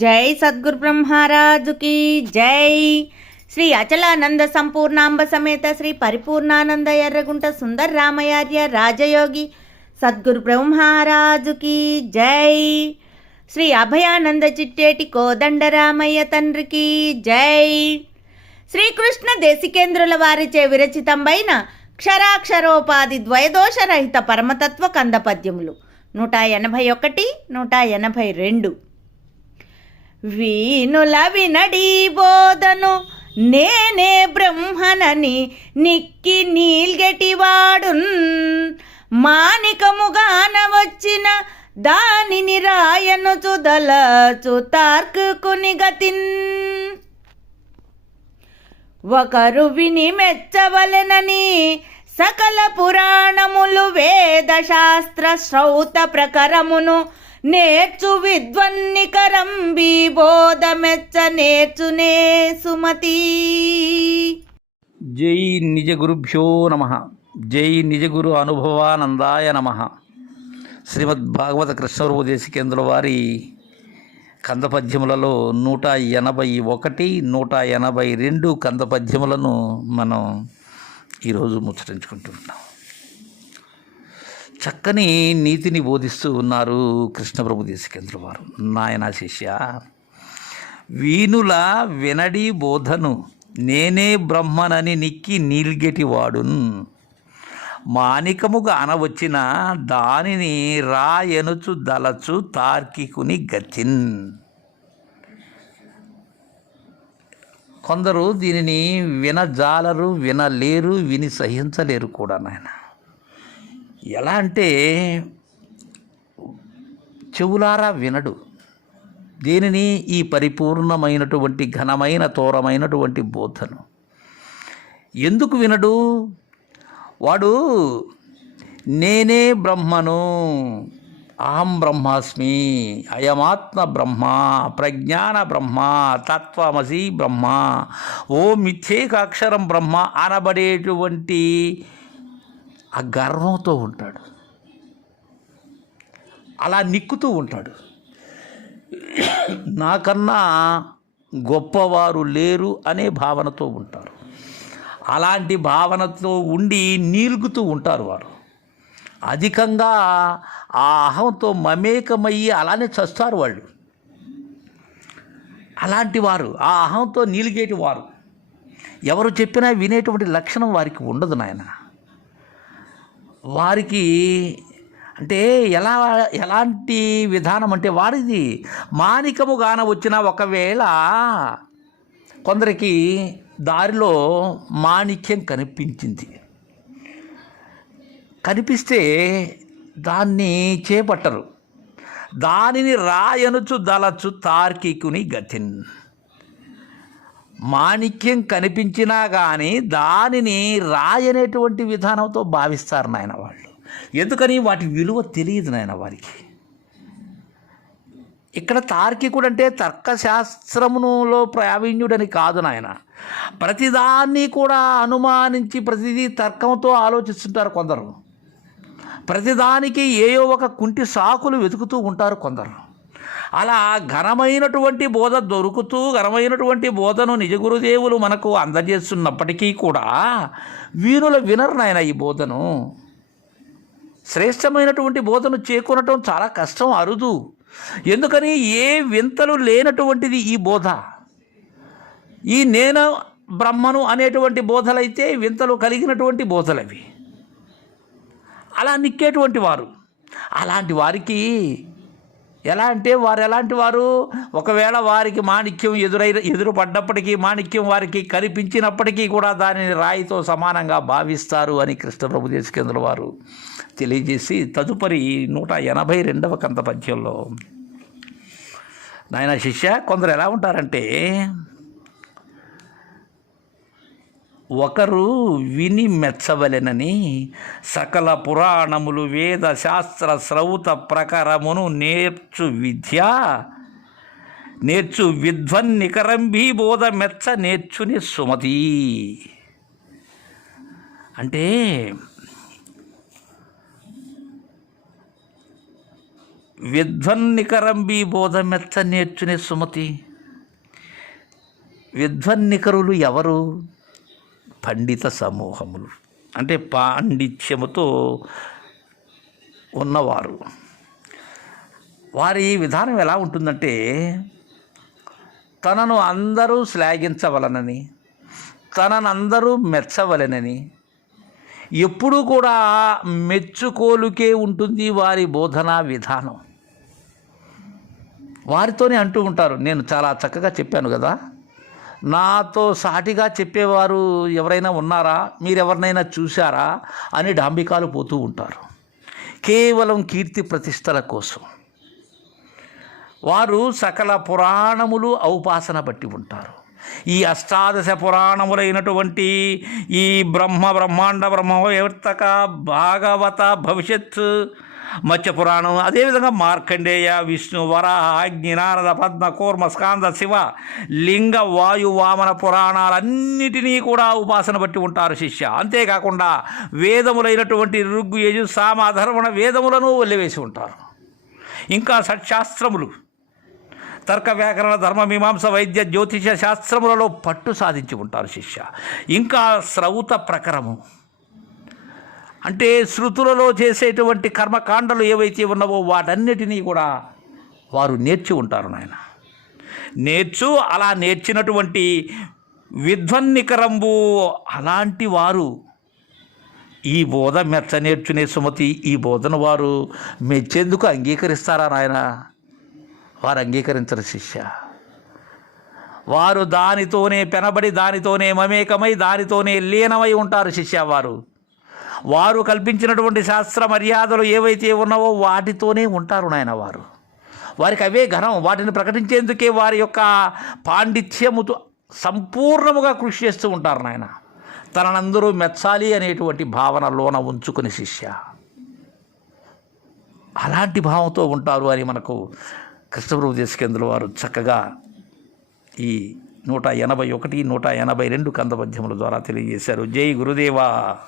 జై సద్గురు బ్రహ్మరాజుకి జై. శ్రీ అచలానంద సంపూర్ణాంబ సమేత శ్రీ పరిపూర్ణానంద ఎర్రగుంట సుందర రామయార్య రాజయోగి సద్గురు బ్రహ్మరాజుకి జై. శ్రీ అభయానంద చిట్టేటి కోదండరామయ్య తండ్రికి జై. శ్రీకృష్ణ దేశికేంద్రుల వారిచే విరచితంబైన క్షరాక్షరోపాధి ద్వయదోషరహిత పరమతత్వ కందపద్యములు. నూట ఎనభై ఒకటి నూట ఎనభై రెండు. వీనుల వినడి బోధను నేనే బ్రహ్మనని నిక్కి నీల్గెటివాడున్. మానికముగాన వచ్చిన దానిని రాయను చుదలచు తార్కుని గతిన్ ఒకరు విని మెచ్చవలెనని సకల పురాణములు వేద శాస్త్ర శ్రౌత ప్రకరమును నేర్చు విద్వన్నికరం బోధ మెచ్చ నేర్చునే సుమతి. జై నిజ గురుభ్యో నమ. జై నిజ గురు అనుభవానందాయ నమ. శ్రీమద్ భాగవత కృష్ణోపదేశికేంద్రుల వారి కందపద్యములలో నూట ఎనభై ఒకటి నూట ఎనభై రెండు కందపద్యములను మనం ఈరోజు ముచ్చటించుకుంటున్నాం చక్కని నీతిని బోధిస్తూ ఉన్నారు కృష్ణప్రభు దేశకేంద్ర వారు. నాయన శిష్య వీనుల వినడి బోధను నేనే బ్రహ్మనని నిక్కి నీల్గెటివాడున్ మానికముగా అనవచ్చిన దానిని రాయనుచు దలచు తార్కికుని గతిన్. కొందరు దీనిని వినజాలరు వినలేరు విని సహించలేరు కూడా నాయన. ఎలా అంటే చెవులారా వినడు. దేనిని? ఈ పరిపూర్ణమైనటువంటి ఘనమైన తోరమైనటువంటి బోధను. ఎందుకు వినడు? వాడు నేనే బ్రహ్మను అహం బ్రహ్మాస్మి అయమాత్మ బ్రహ్మ ప్రజ్ఞాన బ్రహ్మ తత్వమసి బ్రహ్మ ఓ మిథ్యేకాక్షరం బ్రహ్మ అనబడేటువంటి ఆ గర్వంతో ఉంటాడు. అలా నిక్కుతూ ఉంటాడు. నాకన్నా గొప్పవారు లేరు అనే భావనతో ఉంటారు. అలాంటి భావనతో ఉండి నీలుగుతూ ఉంటారు వారు. అధికంగా ఆ అహంతో మమేకమయ్యి అలానే చస్తారు వాళ్ళు. అలాంటి వారు ఆ అహంతో నీలిగేటి వారు. ఎవరు చెప్పినా వినేటువంటి లక్షణం వారికి ఉండదు నాయన. వారికి అంటే ఎలా ఎలాంటి విధానం అంటే వారిది మానికము గాన వచ్చిన ఒకవేళ కొందరికి దారిలో మాణిక్యం కనిపించింది. కనిపిస్తే దాన్ని చేపట్టరు. దానిని రాయనుచు దలచు తార్కికుని గతిన్. మాణిక్యం కనిపించినా కానీ దానిని రాయనేటువంటి విధానంతో భావిస్తారు నాయన వాళ్ళు. ఎందుకని? వాటి విలువ తెలియదు నాయన వారికి. ఇక్కడ తార్కికుడు అంటే తర్కశాస్త్రములో ప్రావీణ్యుడని కాదు నాయన. ప్రతిదాన్ని కూడా అనుమానించి ప్రతిదీ తర్కంతో ఆలోచిస్తుంటారు కొందరు. ప్రతిదానికి ఏయో ఒక కుంటి సాకులు వెతుకుతూ ఉంటారు కొందరు. అలా ఘనమైనటువంటి బోధ దొరుకుతూ ఘనమైనటువంటి బోధను నిజ గురుదేవులు మనకు అందజేస్తున్నప్పటికీ కూడా వీరుల వినరు నాయన ఈ బోధను. శ్రేష్టమైనటువంటి బోధను చేకొనటం చాలా కష్టం అరుదు. ఎందుకని ఏ వింతలు లేనటువంటిది ఈ బోధ. ఈ నేను బ్రహ్మను అనేటువంటి బోధలైతే వింతలు కలిగినటువంటి బోధలవి. అలా నిక్కేటువంటి వారు. అలాంటి వారికి ఎలా అంటే వారు ఎలాంటి వారు? ఒకవేళ వారికి మాణిక్యం ఎదురై ఎదురు పడ్డప్పటికీ మాణిక్యం వారికి కనిపించినప్పటికీ కూడా దానిని రాయితో సమానంగా భావిస్తారు అని కృష్ణప్రభు దేశకేంద్రుల వారు తెలియజేసి తదుపరి నూట ఎనభై రెండవ కంత పద్యంలో నాయన శిష్య కొందరు ఎలా ఉంటారంటే ఒకరు విని మెచ్చవలెనని సకల పురాణములు వేద శాస్త్ర శ్రౌత ప్రకారమును నేర్చు విద్య నేర్చు విద్వన్నికరంభీ బోధ మెచ్చ నేర్చుని సుమతి. అంటే విధ్వన్నికరంబి బోధమెచ్చ నేర్చునే సుమతి. విధ్వన్నికరులు ఎవరు? పండిత సమూహములు. అంటే పాండిత్యముతో ఉన్నవారు. వారి విధానం ఎలా ఉంటుందంటే తనను అందరూ శ్లాఘించవలనని తనను అందరూ మెచ్చవలనని ఎప్పుడూ కూడా మెచ్చుకోలుకే ఉంటుంది వారి బోధనా విధానం. వారితోనే అంటూ ఉంటారు. నేను చాలా చక్కగా చెప్పాను కదా నాతో సాటిగా చెప్పేవారు ఎవరైనా ఉన్నారా? మీరెవరినైనా చూశారా? అని డాంబికాలు పోతూ ఉంటారు. కేవలం కీర్తి ప్రతిష్టల కోసం. వారు సకల పురాణములు ఔపాసన బట్టి ఉంటారు. ఈ అష్టాదశ పురాణములైనటువంటి ఈ బ్రహ్మ బ్రహ్మాండ బ్రహ్మవర్తక భాగవత భవిష్యత్ మత్స్య పురాణం అదేవిధంగా మార్కండేయ విష్ణు వరాహ అగ్ని నారద పద్మ కూర్మ స్కాంద శివ లింగ వాయు వామన పురాణాలన్నిటినీ కూడా ఉపాసన బట్టి ఉంటారు శిష్య. అంతేకాకుండా వేదములైనటువంటి రుగ్గు యజు సామ వేదములను వదిలివేసి ఉంటారు. ఇంకా షట్శాస్త్రములు. తర్క వ్యాకరణ ధర్మ మీమాంస వైద్య జ్యోతిష శాస్త్రములలో పట్టు సాధించి ఉంటారు శిష్య. ఇంకా శ్రౌత ప్రకరము. అంటే శృతులలో చేసేటువంటి కర్మకాండలు ఏవైతే ఉన్నావో వాటన్నిటినీ కూడా వారు నేర్చి ఉంటారు నాయన. నేర్చు అలా నేర్చినటువంటి విధ్వన్నికరంబు అలాంటి వారు. ఈ బోధ మెచ్చ నేర్చునే సుమతి ఈ బోధను వారు మెచ్చేందుకు అంగీకరిస్తారా నాయన? వారు అంగీకరించరు శిష్య. వారు దానితోనే పెనబడి దానితోనే మమేకమై దానితోనే లీనమై ఉంటారు శిష్య వారు. వారు కల్పించినటువంటి శాస్త్ర మర్యాదలు ఏవైతే ఉన్నావో వాటితోనే ఉంటారు నాయన వారు. వారికి అవే ఘనం. వాటిని ప్రకటించేందుకే వారి యొక్క పాండిత్యముతో సంపూర్ణముగా కృషి చేస్తూ ఉంటారు నాయన. తననందరూ మెచ్చాలి అనేటువంటి భావనలోన ఉంచుకుని శిష్య. అలాంటి భావంతో ఉంటారు అని మనకు కృష్ణప్రభు దేశకేంద్రుల వారు చక్కగా ఈ నూట ఎనభై ఒకటి నూట ఎనభై రెండు కందపద్యముల ద్వారా తెలియజేశారు. జై గురుదేవా!